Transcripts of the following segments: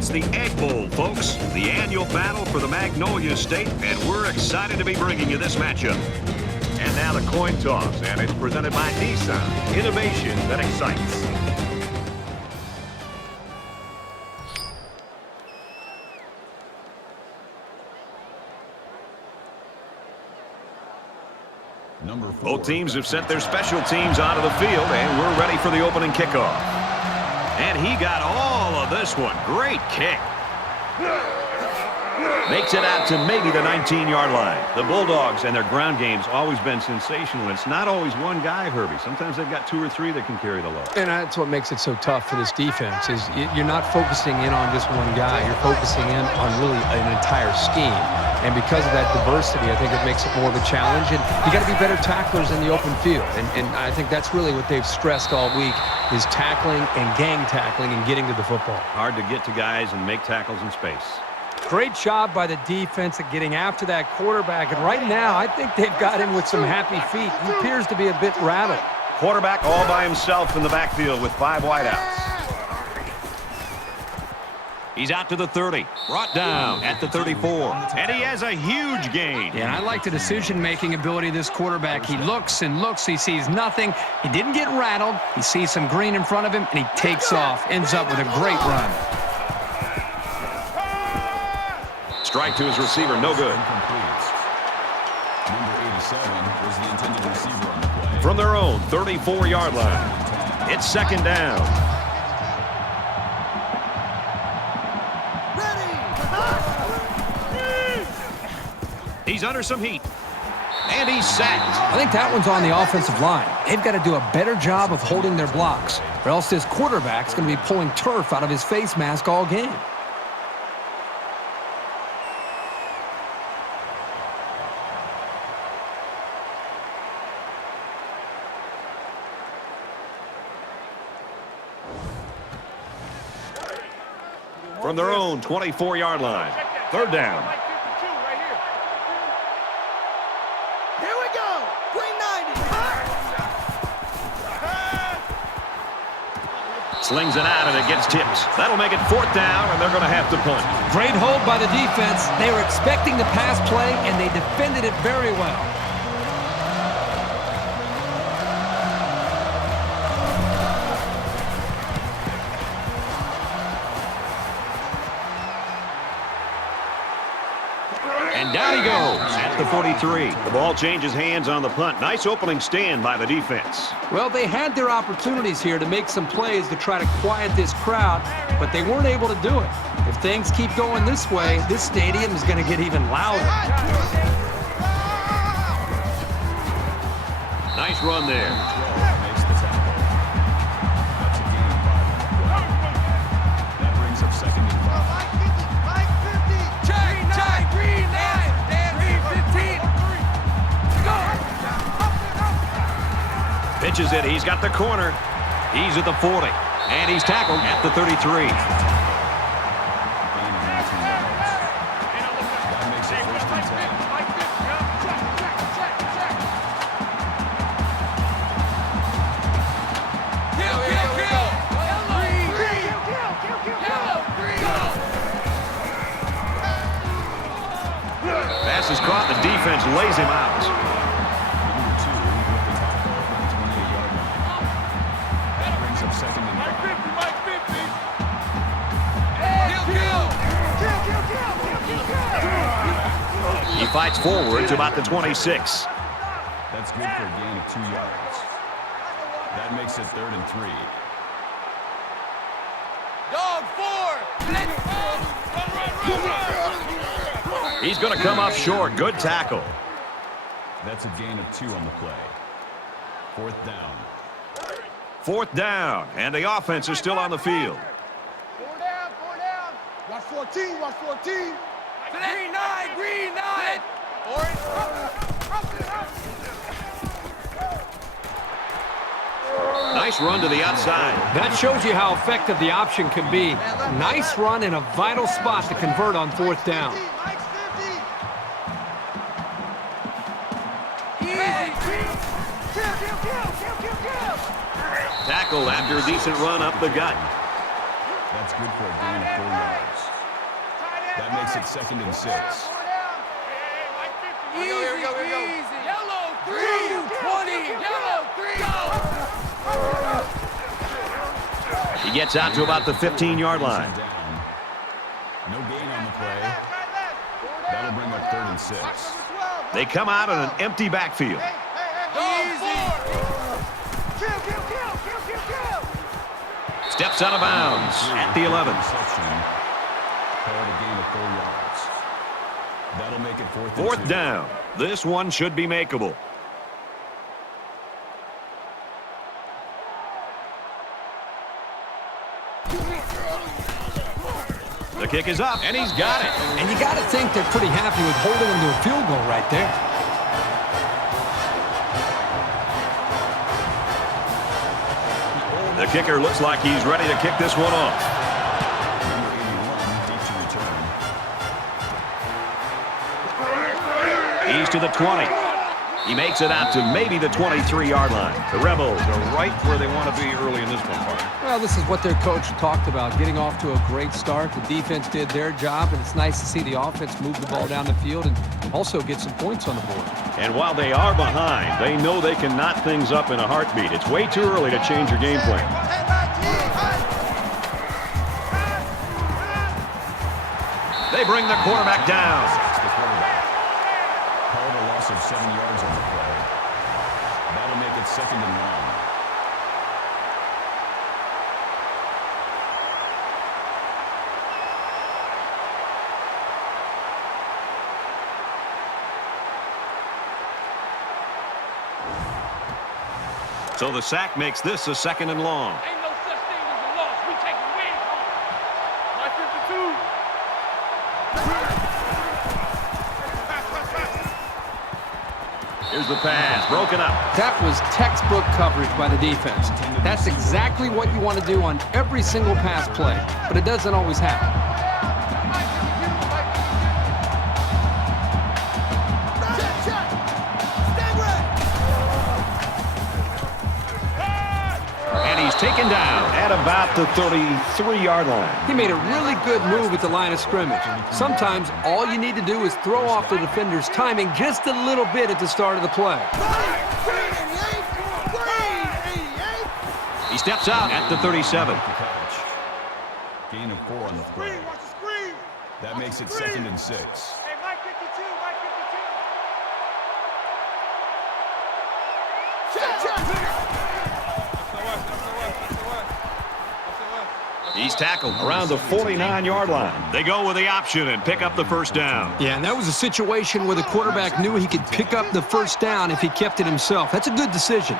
It's the Egg Bowl, folks, the annual battle for the Magnolia State, and we're excited to be bringing you this matchup. And now the coin toss, and it's presented by Nissan. Innovation that excites. Both teams have sent their special teams onto the field, and we're ready for the opening kickoff. And he got all of this one. Great kick. Makes it out to maybe the 19-yard line. The Bulldogs and their ground game's always been sensational. It's not always one guy, Herbie. Sometimes they've got 2 or 3 that can carry the load. And that's what makes it so tough for this defense is you're not focusing in on just one guy. You're focusing in on really an entire scheme. And because of that diversity, I think it makes it more of a challenge. And you got to be better tacklers in the open field. And I think that's really what they've stressed all week is tackling and gang tackling and getting to the football. Hard to get to guys and make tackles in space. Great job by the defense at getting after that quarterback. And right now, I think they've got him with some happy feet. He appears to be a bit rattled. Quarterback all by himself in the backfield with 5 wideouts. He's out to the 30. Brought down at the 34. And he has a huge gain. Yeah, I like the decision-making ability of this quarterback. He looks and looks. He sees nothing. He didn't get rattled. He sees some green in front of him, and he takes off. Ends up with a great run. Strike to his receiver, no good. Number 87 was the intended receiver on the play. From their own 34-yard line, it's second down. He's under some heat. And he's sacked. I think that one's on the offensive line. They've got to do a better job of holding their blocks, or else this quarterback's going to be pulling turf out of his face mask all game. From their own 24-yard line, third down. Here we go. Green 90. Slings it out, and it gets tipped. That'll make it fourth down, and they're going to have to punt. Great hold by the defense. They were expecting the pass play, and they defended it very well. And down he goes at the 43. The ball changes hands on the punt. Nice opening stand by the defense. Well, they had their opportunities here to make some plays to try to quiet this crowd, but they weren't able to do it. If things keep going this way, this stadium is going to get even louder. Nice run there. Makes the tackle. That's a gain of 5 on the play. That brings up second and 5. Pitches it. He's got the corner. He's at the 40. And he's tackled at the 33. Gain of 19 yards. That makes it first and 10. Pass is caught. The defense lays him out. He fights forward to about the 26. That's good for a gain of 2 yards. That makes it third and 3. Dog 4. He's going to come up short. Good tackle. That's a gain of 2 on the play. Fourth down. Fourth down, and the offense is still on the field. 4 down, 4 down. Watch 14, watch 14. Green 9, green 9. Orange. Nice run to the outside. That shows you how effective the option can be. Nice run in a vital spot to convert on fourth down. Tackled after a decent run up the gut. That's That's good for a gain of 4 yards. That makes it 2nd and 6. Easy, easy. Yellow 3, 20. Yellow 3. He gets out to about the 15-yard line. No gain on the play. That'll bring up 3rd and 6. They come out in an empty backfield. Steps out of bounds at the 11. Called a gain of 4 yards. That'll make it 4th and 4th 2. down. This one should be makeable. The kick is up, and he's got it. And you got to think they're pretty happy with holding him to a field goal right there. The kicker looks like he's ready to kick this one off. Number 81, deep to return. He's to the 20. He makes it out to maybe the 23-yard line. The Rebels are right where they want to be early in this one, Mark. Well, this is what their coach talked about, getting off to a great start. The defense did their job, and it's nice to see the offense move the ball down the field and also get some points on the board. And while they are behind, they know they can knot things up in a heartbeat. It's way too early to change your game plan. They bring the quarterback down. That's the quarterback. Called a loss of 7 yards on the play. That'll make it 2nd and 1. So the sack makes this a 2nd and long. Ain't no such thing as a loss. We take the win home. My 52. Here's the pass, broken up. That was textbook coverage by the defense. That's exactly what you want to do on every single pass play, but it doesn't always happen. Taken down at about the 33-yard line. He made a really good move at the line of scrimmage. Sometimes all you need to do is throw off the defender's timing just a little bit at the start of the play. He steps out at the 37. Gain of 4 on the play. That makes it 2nd and 6. Hey, Mike 52, Mike 52. He's tackled around the 49-yard line. They go with the option and pick up the 1st down. Yeah, and that was a situation where the quarterback knew he could pick up the 1st down if he kept it himself. That's a good decision.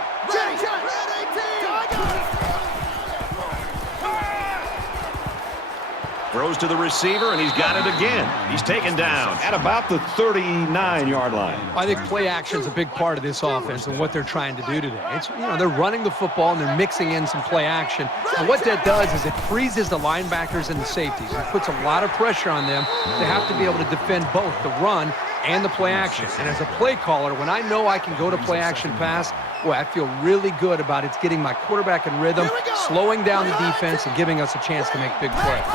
Throws to the receiver, and he's got it again. He's taken down at about the 39-yard line. I think play action is a big part of this offense and what they're trying to do today. It's, they're running the football and they're mixing in some play action. And what that does is it freezes the linebackers and the safeties. It puts a lot of pressure on them. They have to be able to defend both the run and the play action. And as a play caller, when I know I can go to play action pass, boy, I feel really good about it's getting my quarterback in rhythm, slowing down the defense, and giving us a chance to make big plays.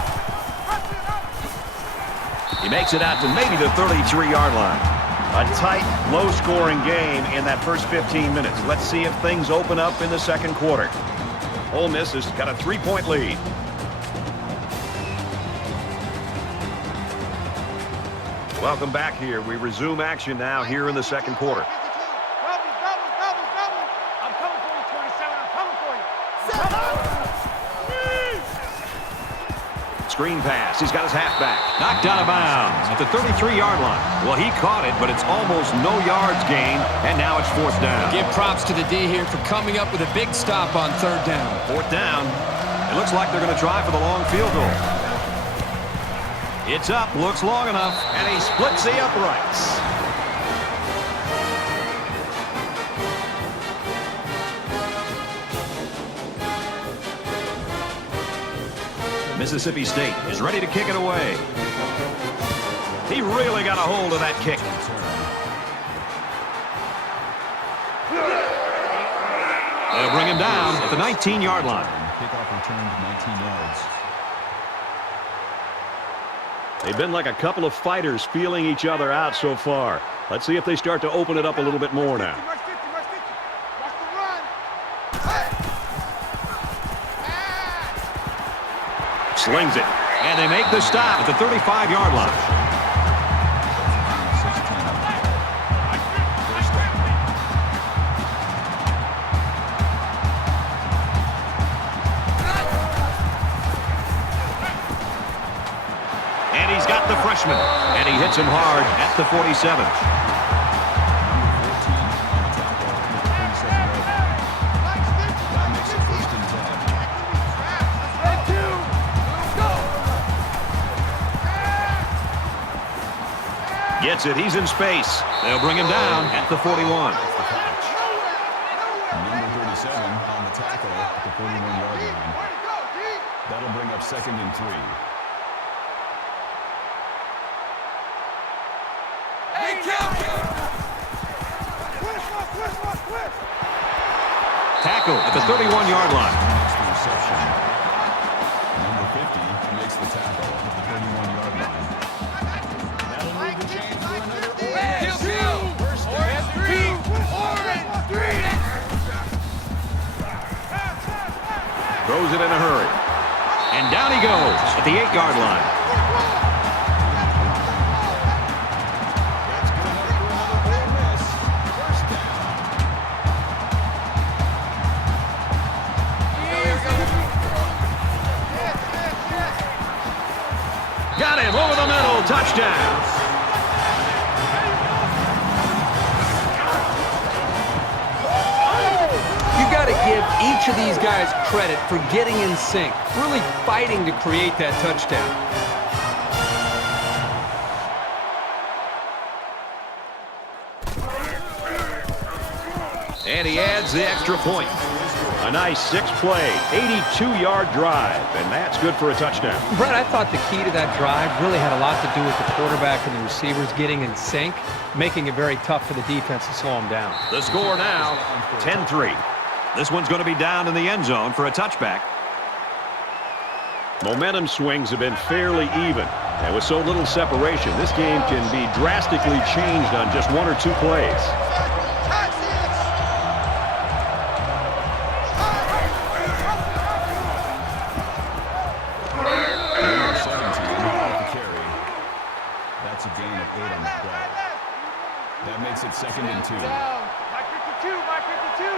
He makes it out to maybe the 33-yard line. A tight, low-scoring game in that first 15 minutes. Let's see if things open up in the 2nd quarter. Ole Miss has got a 3-point lead. Welcome back here. We resume action now here in the 2nd quarter. Double. I'm coming for you, 27. I'm coming for you. Screen pass. He's got his halfback. Knocked out of bounds at the 33-yard line. Well, he caught it, but it's almost no yards gained, and now it's 4th down. Give props to the D here for coming up with a big stop on 3rd down. 4th down. It looks like they're going to try for the long field goal. It's up, looks long enough, and he splits the uprights. Mississippi State is ready to kick it away. He really got a hold of that kick. They'll bring him down at the 19-yard line. Kickoff returned 19 yards. They've been like a couple of fighters feeling each other out so far. Let's see if they start to open it up a little bit more now. Watch the run. Hey. Slings it. And they make the stop at the 35-yard line. And he's got the freshman. And he hits him hard at the 47. Gets it. He's in space. They'll bring him down at the 41. Number 37 on the tackle at the 41-yard line. That'll bring up 2nd and 3. Tackle at the 31-yard line. Makes the reception. Number 50 makes the tackle at the 31-yard line. That'll move the chains for another First Throws it in a hurry. And down he goes at the 8-yard line. Got him over the middle. Touchdown. You got to give each of these guys credit for getting in sync, really fighting to create that touchdown. And he adds the extra point. A nice 6-play, 82-yard drive, and that's good for a touchdown. Brett, I thought the key to that drive really had a lot to do with the quarterback and the receivers getting in sync, making it very tough for the defense to slow them down. The score now, 10-3. This one's going to be down in the end zone for a touchback. Momentum swings have been fairly even. And with so little separation, this game can be drastically changed on just 1 or 2 plays. That's a gain of 8 on the play. That makes it 2nd and 2. Mike 52, Mike 52.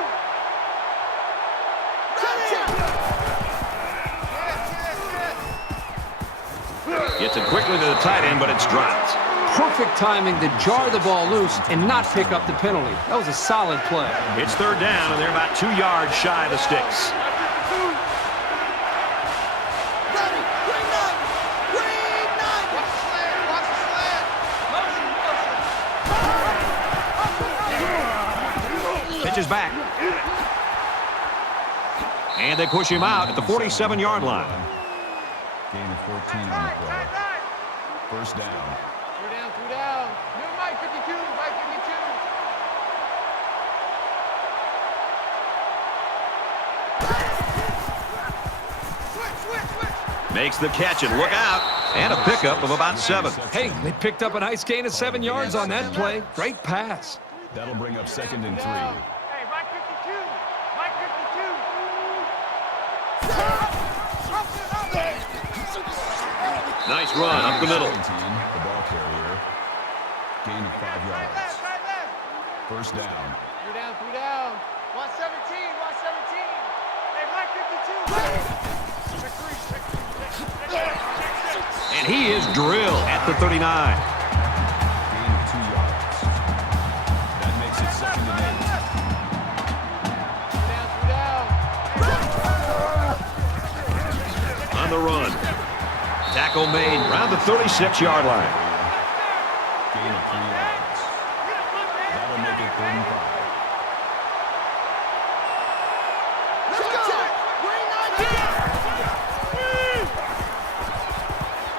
Gets it quickly to the tight end, but it's dropped. Perfect timing to jar the ball loose and not pick up the penalty. That was a solid play. It's 3rd down, and they're about 2 yards shy of the sticks. Pitches back. And they push him out at the 47-yard line. Gain of 14 on the play. First down. 3 down. New Mike 52, Mike 52. Makes the catch, and look out. And a pickup of about 7. Hey, they picked up a nice gain of 7 yards on that play. Great pass. That'll bring up 2nd and 3. Hey, Mike 52, Mike 52. Nice run up the middle. 17, the ball carrier. Gain of 5 yards. Right left. First down. 3 down. 117, 117. Hey, Mike 52. And he is drilled at the 39. Gain of 2 yards. That makes it 2nd and 8. On the run. Tackle made around the 36-yard line. Gain of 3 yards. That'll make it 3rd and 5.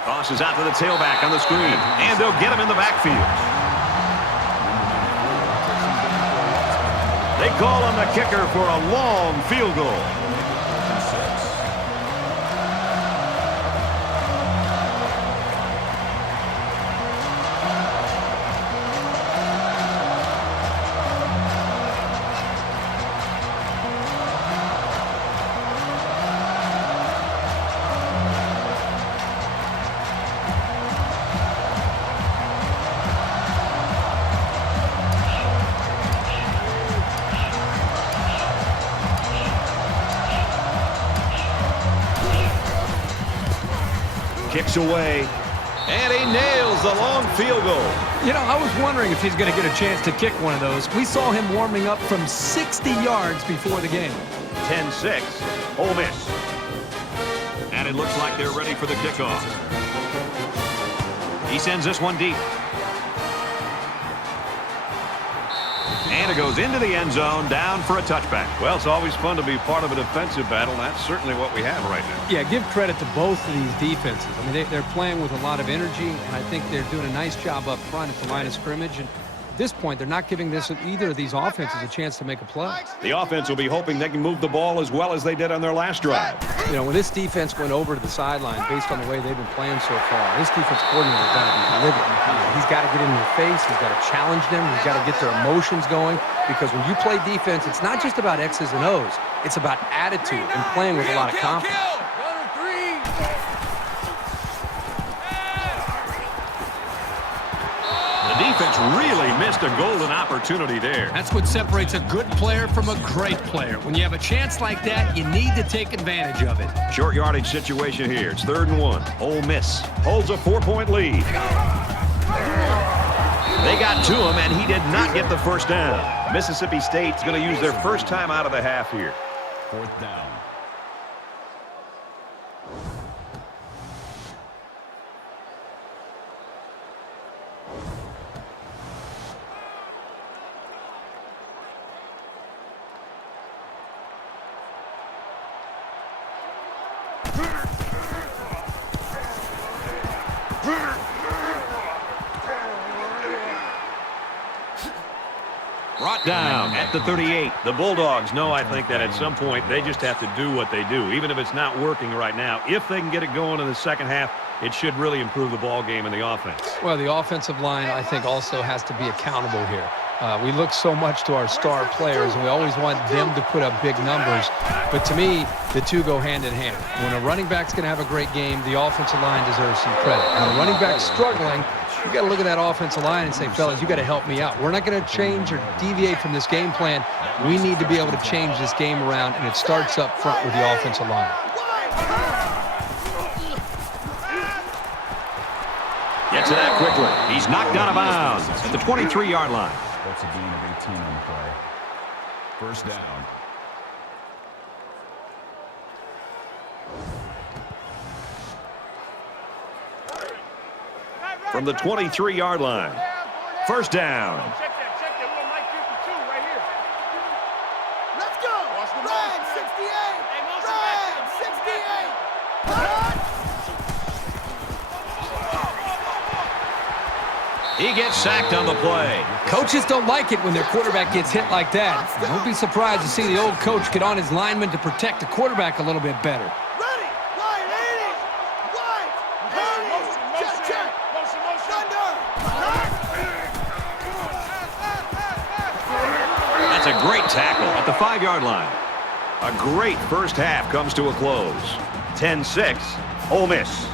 Tosses out to the tailback on the screen, and they'll get him in the backfield. They call on the kicker for a long field goal. breaks away, and he nails the long field goal. You know, I was wondering if he's going to get a chance to kick one of those. We saw him warming up from 60 yards before the game. 10-6, Ole Miss. And it looks like they're ready for the kickoff. He sends this one deep. And it goes into the end zone, down for a touchback. Well, it's always fun to be part of a defensive battle, and that's certainly what we have right now. Yeah, give credit to both of these defenses. I mean, they're playing with a lot of energy, and I think they're doing a nice job up front at the line of scrimmage. And at this point, they're not giving either of these offenses a chance to make a play. The offense will be hoping they can move the ball as well as they did on their last drive. You know, when this defense went over to the sideline, based on the way they've been playing so far, this defense coordinator has got to be livid. He's got to get in their face. He's got to challenge them. He's got to get their emotions going. Because when you play defense, it's not just about X's and O's. It's about attitude and playing with a lot of confidence. The defense really missed a golden opportunity there. That's what separates a good player from a great player. When you have a chance like that, you need to take advantage of it. Short yardage situation here. It's 3rd and 1. Ole Miss holds a 4-point lead. They got to him, and he did not get the first down. Mississippi State's going to use their first time out of the half here. 4th down. Brought down at the 38. The Bulldogs know, I think, that at some point they just have to do what they do, even if it's not working right now. If they can get it going in the second half, it should really improve the ball game and the offense. Well, the offensive line, I think, also has to be accountable here. We look so much to our star players, and we always want them to put up big numbers. But to me, the two go hand in hand. When a running back's going to have a great game, the offensive line deserves some credit. When a running back's struggling, you got to look at that offensive line and say, fellas, you got to help me out. We're not going to change or deviate from this game plan. We need to be able to change this game around, and it starts up front with the offensive line. Gets it out quickly. He's knocked out of bounds at the 23-yard line. That's a gain of 18 on the play. 1st down. From the 23-yard line. 1st down. Check that. We got Mike 52 right here. Let's go. Red 68. Red 68. He gets sacked on the play. Coaches don't like it when their quarterback gets hit like that. Don't be surprised to see the old coach get on his lineman to protect the quarterback a little bit better. Ready. Line 80. Wide. Check. Thunder. That's a great tackle at the 5-yard line. A great first half comes to a close. 10-6, Ole Miss.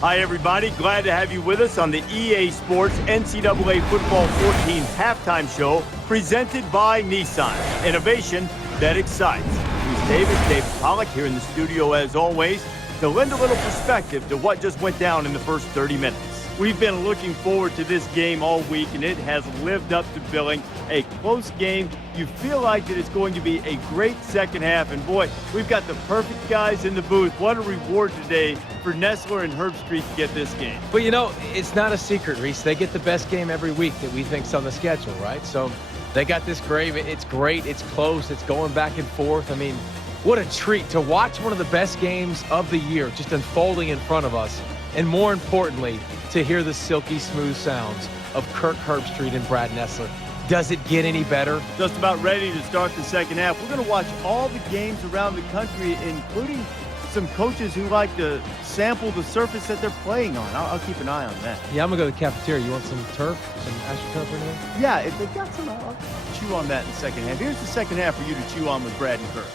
Hi, everybody. Glad to have you with us on the EA Sports NCAA Football 14 halftime show presented by Nissan. Innovation that excites. Who's David Pollock here in the studio as always to lend a little perspective to what just went down in the first 30 minutes. We've been looking forward to this game all week, and it has lived up to billing. A close game. You feel like that it's going to be a great second half, and boy, we've got the perfect guys in the booth. What a reward today for Nessler and Herbstreit to get this game. But, you know, it's not a secret, Reese. They get the best game every week that we think's on the schedule, right? So they got this grave. It's great. It's close. It's going back and forth. I mean, what a treat to watch one of the best games of the year just unfolding in front of us. And more importantly, to hear the silky smooth sounds of Kirk Herbstreit and Brad Nessler. Does it get any better? Just about ready to start the second half. We're going to watch all the games around the country, including some coaches who like to sample the surface that they're playing on. I'll keep an eye on that. Yeah, I'm going to go to the cafeteria. You want some turf? Some AstroTurf or anything? Yeah, if they've got some, I'll chew on that in the second half. Here's the second half for you to chew on with Brad and Kirk.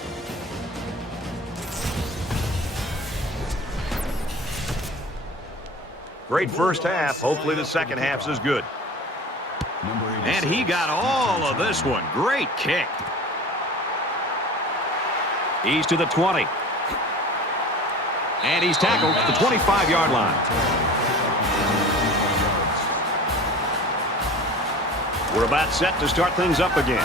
Great first half. Hopefully the second half's as good. Number 86. And he got all of this one. Great kick. He's to the 20. And he's tackled at the 25-yard line. We're about set to start things up again.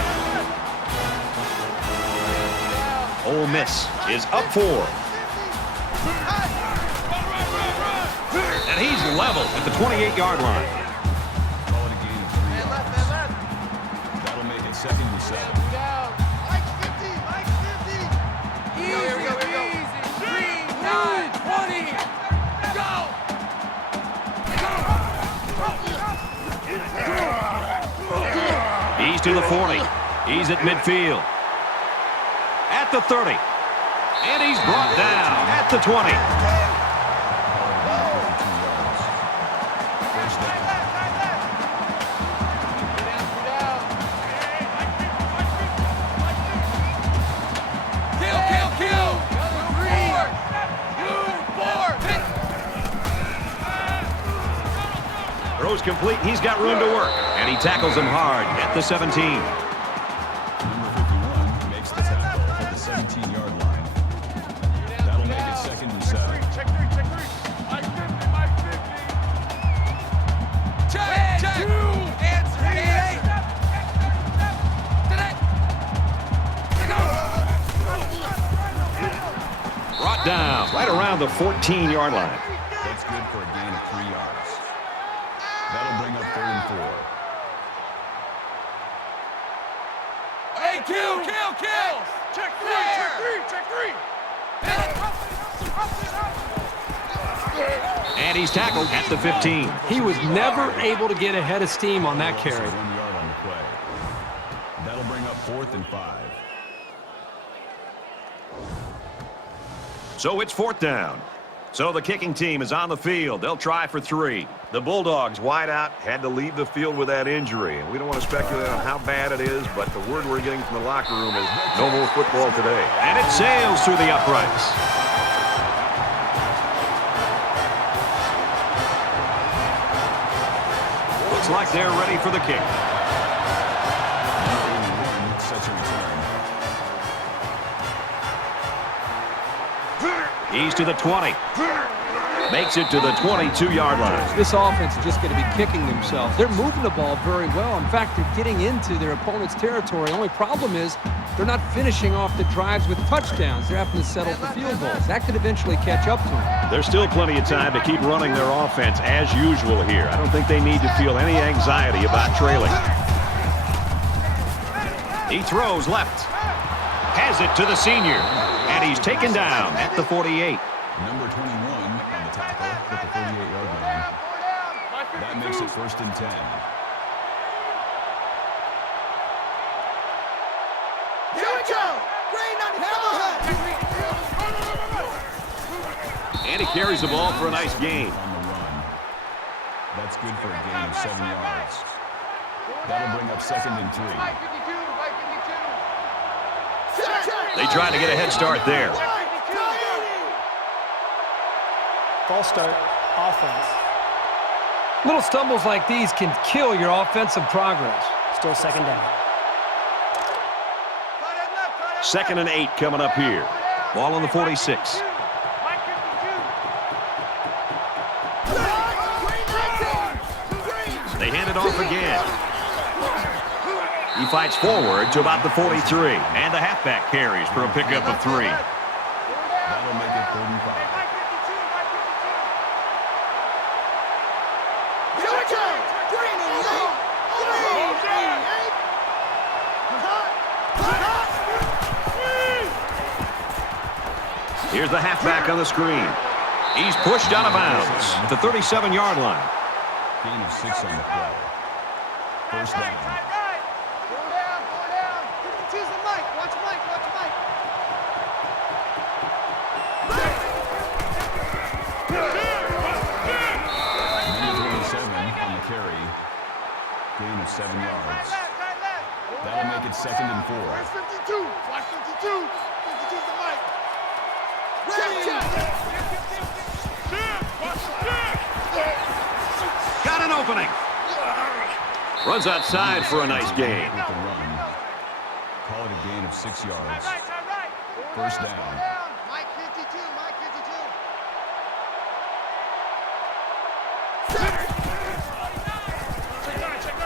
Ole Miss is up 4. And he's level at the 28-yard line. Call it a gain of 3 yards. That'll make it 2nd and 7. Mike 50, Mike 50. Here we go. 3, 9, 20. He's to the 40. He's at midfield. At the 30. And he's brought down at the 20. Throws complete. He's got room to work. And he tackles him hard at the 17. Number 51 makes the tackle at the 17-yard line. That'll make it 2nd and 7. Check 3. Mike 50, Mike 50. Check. Answer. Brought down right around the 14-yard line. That's good for a gain of 3 yards. That'll bring up 3rd and 4. Hey, kill. Check 3. And he's tackled at the 15. He was never able to get ahead of steam on that carry. 1 yard on the play. That'll bring up 4th and 5. So it's 4th down. So the kicking team is on the field. They'll try for 3. The Bulldogs wide out had to leave the field with that injury. And we don't want to speculate on how bad it is, but the word we're getting from the locker room is no more football today. And it sails through the uprights. Looks like they're ready for the kick. Number 81 sets a return. He's to the 20. Makes it to the 22-yard line. This offense is just going to be kicking themselves. They're moving the ball very well. In fact, they're getting into their opponent's territory. The only problem is they're not finishing off the drives with touchdowns. They're having to settle for field goals. That could eventually catch up to them. There's still plenty of time to keep running their offense as usual here. I don't think they need to feel any anxiety about trailing. He throws left. Has it to the senior. And he's taken down at the 48. Number 21 on the tackle at the 48-yard line. That makes it 1st and 10. Here we go. Green 95. And he carries the ball for a nice gain. On the run. That's good for a gain of 7 yards. That'll bring up 2nd and 3. Mike 52, Mike 52. They try to get a head start there. False start, offense. Little stumbles like these can kill your offensive progress. Still 2nd down. 2nd and 8 coming up here. Ball on the 46. They hand it off again. He fights forward to about the 43. And the halfback carries for a pickup of 3. That'll make it 3rd and 5. Here's the halfback on the screen. He's pushed out of bounds at the 37-yard line. Gain of 6 on the play. 1st down. Go down. Choose the Mike. Watch Mike. Number 27 on the carry. Gain of 7 yards. That'll make it 2nd and 4. Where's 52? Watch 52. 52's the Mike. Got an opening. Runs outside for a nice gain. With the run. Call it a gain of 6 yards. First down. Mike 52, Mike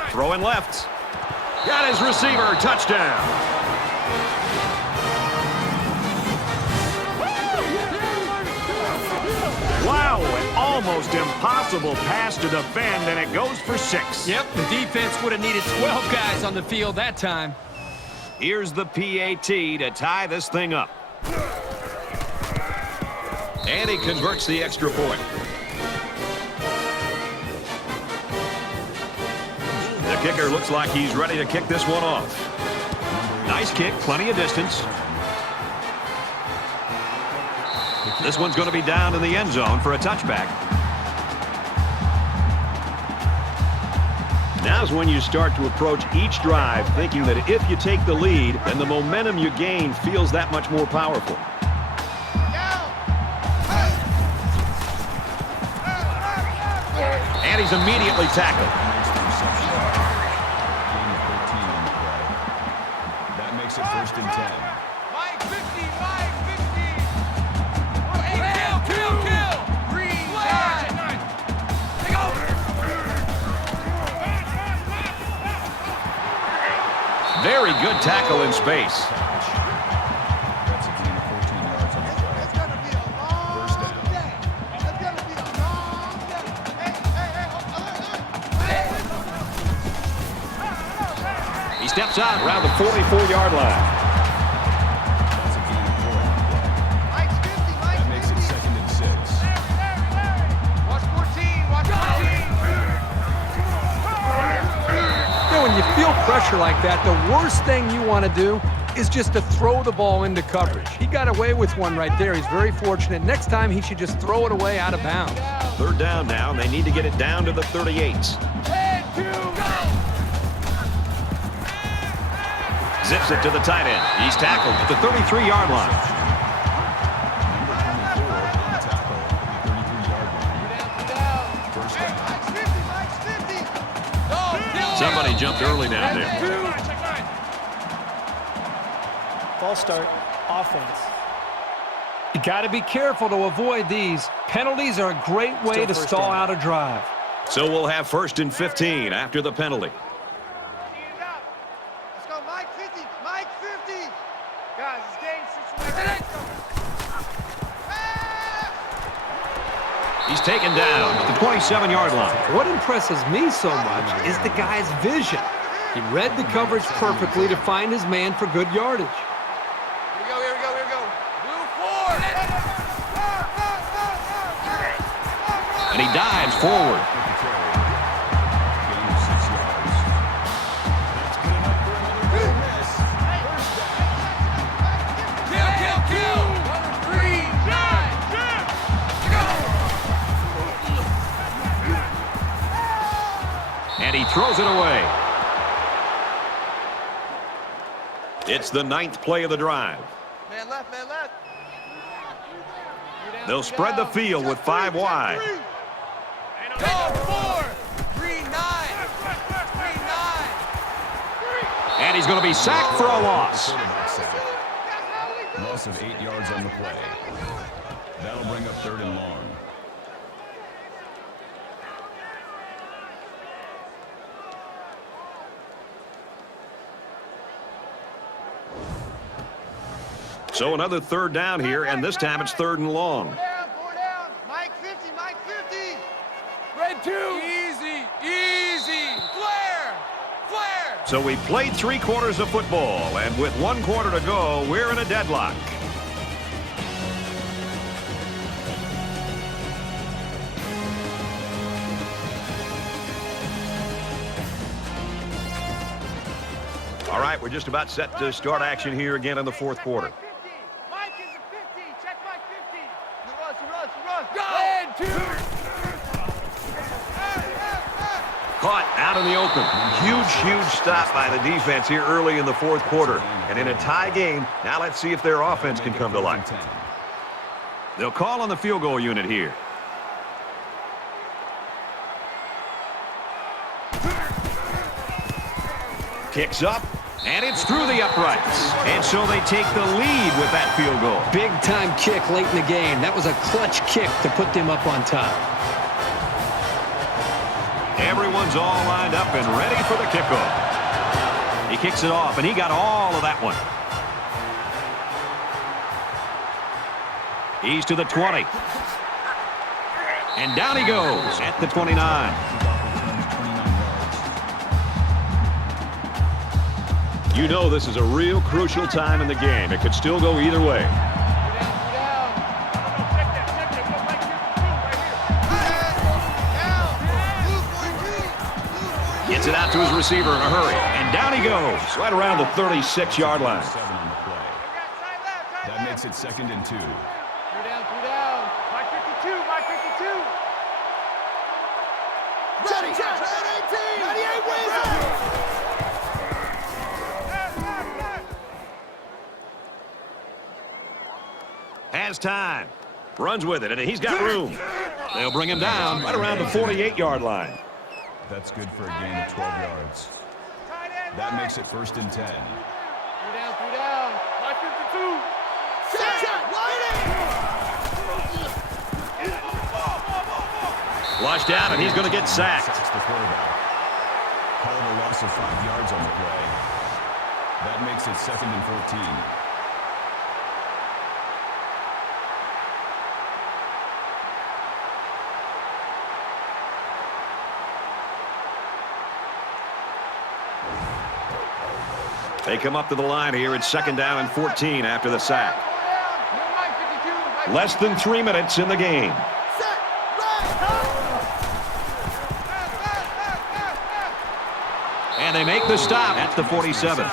52. Throwing left. Got his receiver. Touchdown. Wow, an almost impossible pass to defend, and it goes for 6. Yep, the defense would have needed 12 guys on the field that time. Here's the PAT to tie this thing up. And he converts the extra point. The kicker looks like he's ready to kick this one off. Nice kick, plenty of distance. This one's going to be down in the end zone for a touchback. Now's when you start to approach each drive thinking that if you take the lead, then the momentum you gain feels that much more powerful. And he's immediately tackled. That makes it 1st and 10. Mike 50, Mike 50. Kill! Green line. Very good tackle in space. That's a gain of 14 yards on the play. It's going to be a long First down. day. It's going to be a long day. Hey. He steps out around the 44-yard line. That's a gain of 4 on the play. Mike's 50, Mike's That makes it 50. 2nd and 6. Watch 14, watch 14. When you feel pressure like that, the worst thing you want to do is just to throw the ball into coverage. He got away with one right there. He's very fortunate. Next time, he should just throw it away out of bounds. 3rd down now, and they need to get it down to the 38s. Zips it to the tight end. He's tackled at the 33-yard line. Number 24 on the tackle at the 33-yard line. First down. Mike's 50, Mike's 50. Somebody jumped early down there. False start, offense. You got to be careful to avoid these. Penalties are a great way Still to first stall down. out a drive. So we'll have 1st and 15 after the penalty. Let's go, Mike 50, Mike 50. Guys, it's game situation. He's taken down at the 27-yard line. What impresses me so much is the guy's vision. He read the coverage perfectly to find his man for good yardage. Here we go. Blue 4. And he dives forward. With the carry. Gain of 6 yards. That's good enough for another good miss. First down. Kill. 3, 9. And he throws it away. It's the 9th play of the drive. Man left. They'll spread the field with 5 wide. Go, 4. 3, 9. And he's going to be sacked for a loss. Quarterback sack. Loss of 8 yards on the play. That'll bring up 3rd and long. So another 3rd down here, and this time it's 3rd and long. 4 down. Mike 50, Mike 50. Red 2. Easy. Flare. So we played 3 quarters of football, and with 1 quarter to go, we're in a deadlock. All right, we're just about set to start action here again in the 4th quarter. Mike is a 50. Check Mike 50. Rush. Go! Caught out in the open. Huge stop by the defense here early in the 4th quarter. And in a tie game, now let's see if their offense can come to life. They'll call on the field goal unit here. Kicks up, and it's through the uprights. And so they take the lead with that field goal. Big-time kick late in the game. That was a clutch kick to put them up on top. Everyone's all lined up and ready for the kickoff. He kicks it off, and he got all of that one. He's to the 20. And down he goes at the 29. You know this is a real crucial time in the game. It could still go either way. Gets it out to his receiver in a hurry. And down he goes, right around the 36-yard line. 7 on the play. That makes it 2nd and 2. Two down. Mike 52, Mike 52. Ready, 18. 98 wins it. Has time. Runs with it, and he's got room. They'll bring him down right around the 48-yard line. That's good for a gain of 12 yards. That makes it 1st and 10. Two down. Mike 52. Flushed out, and he's going to get sacked. Sacks the quarterback. Called a loss of 5 yards on the play. That makes it 2nd and 14. They come up to the line here. It's 2nd down and 14 after the sack. Less than 3 minutes in the game. And they make the stop at the 47.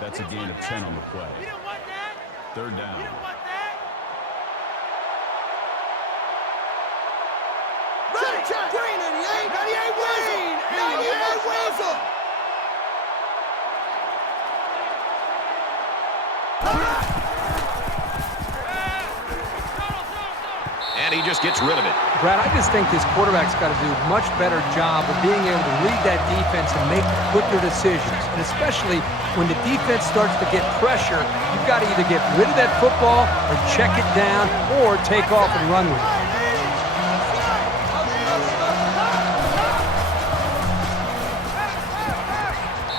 That's a gain of 10 on the play. 3rd down. Green 98. 98 wins it. And he just gets rid of it. Brad, I just think this quarterback's got to do a much better job of being able to read that defense and make quicker decisions. And especially when the defense starts to get pressure, you've got to either get rid of that football or check it down or take off and run with it.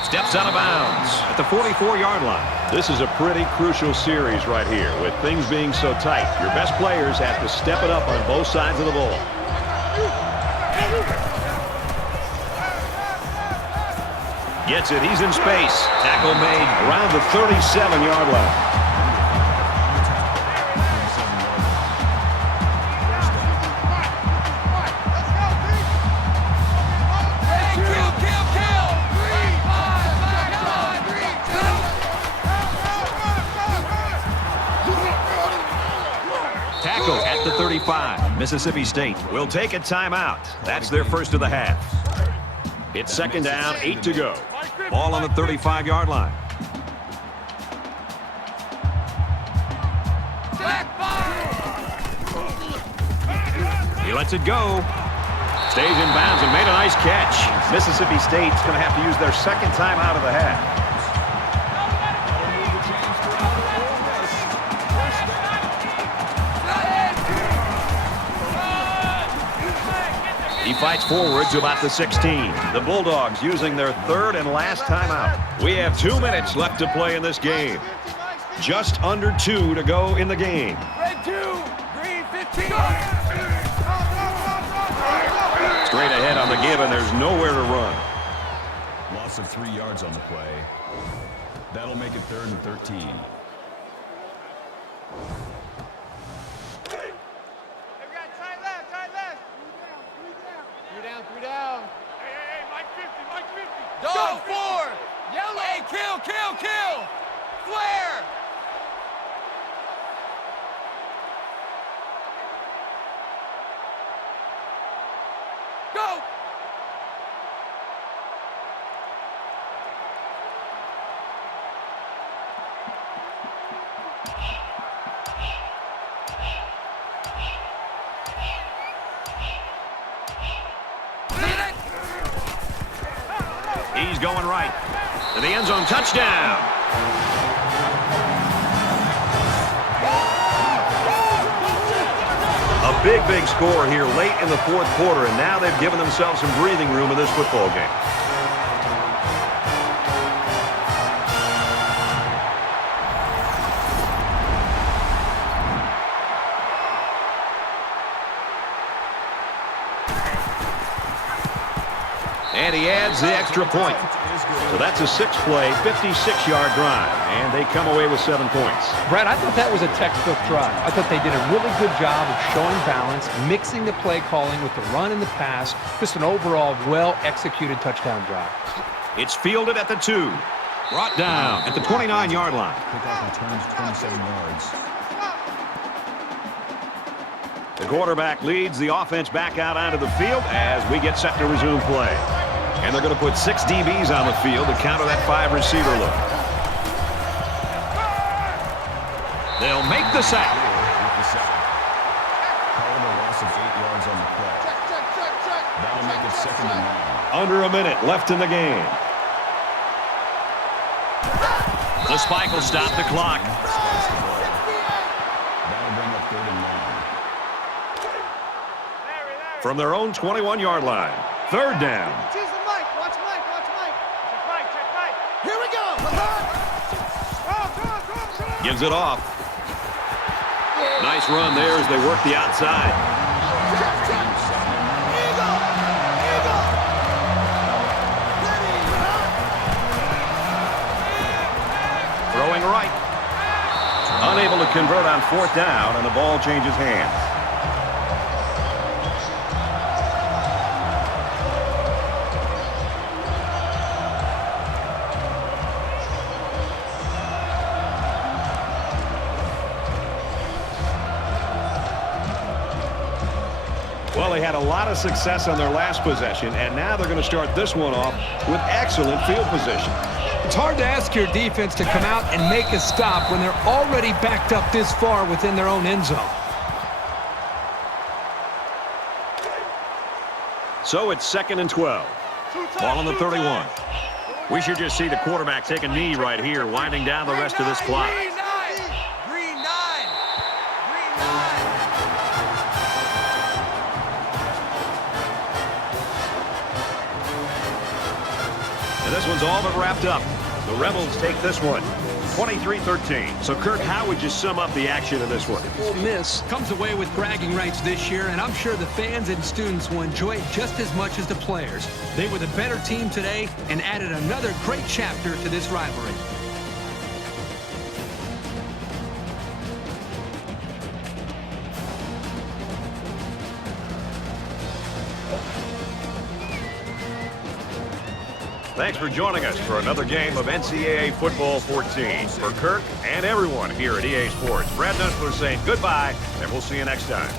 Steps out of bounds at the 44-yard line. This is a pretty crucial series right here. With things being so tight, your best players have to step it up on both sides of the ball. Gets it. He's in space. Tackle made around the 37-yard line. At the 35, Mississippi State will take a timeout. That's their first of the half. It's 2nd down, 8 to go. Ball on the 35-yard line. He lets it go. Stays in bounds and made a nice catch. Mississippi State's going to have to use their 2nd timeout of the half. He fights forward to about the 16. The Bulldogs using their 3rd and last timeout. We have 2 minutes left to play in this game. Just under 2 to go in the game. Red 2, green 15. Straight ahead on the give, and there's nowhere to run. Loss of 3 yards on the play. That'll make it 3rd and 13. Three down. Hey, Mike 50. Dog 4. Yellow. Hey, kill. Flare. Go. going right. To the end zone, touchdown. A big score here late in the fourth quarter, and now they've given themselves some breathing room in this football game. And he adds the extra point. So that's a 6-play, 56-yard drive, and they come away with 7 points. Brad, I thought that was a textbook drive. I thought they did a really good job of showing balance, mixing the play calling with the run and the pass. Just an overall well-executed touchdown drive. It's fielded at the 2. Brought down at the 29-yard line. Kickoff returns 27 yards. The quarterback leads the offense back out onto the field as we get set to resume play. And they're going to put 6 DBs on the field to counter that 5-receiver look. They'll make the sack. Call a loss of 8 yards on the play. That'll make it 2nd and long. Under a minute left in the game. The spike will stop the clock. That'll bring up 3rd and long. From their own 21-yard line. 3rd down. Choose the mic. Watch Mike. Watch Mike. Check Mike. Check Mike. Here we go. Gives it off. Nice run there as they work the outside. Throwing right. Unable to convert on 4th down, and the ball changes hands. Well, they had a lot of success on their last possession, and now they're going to start this one off with excellent field position. It's hard to ask your defense to come out and make a stop when they're already backed up this far within their own end zone. So it's 2nd and 12. Ball on the 31. We should just see the quarterback take a knee right here, winding down the rest of this clock. Green 9. And this one's all but wrapped up. The Rebels take this one, 23-13. So, Kirk, how would you sum up the action of this one? Ole Miss comes away with bragging rights this year, and I'm sure the fans and students will enjoy it just as much as the players. They were the better team today and added another great chapter to this rivalry. Thanks for joining us for another game of NCAA Football 14. For Kirk and everyone here at EA Sports, Brad Nessler saying goodbye, and we'll see you next time.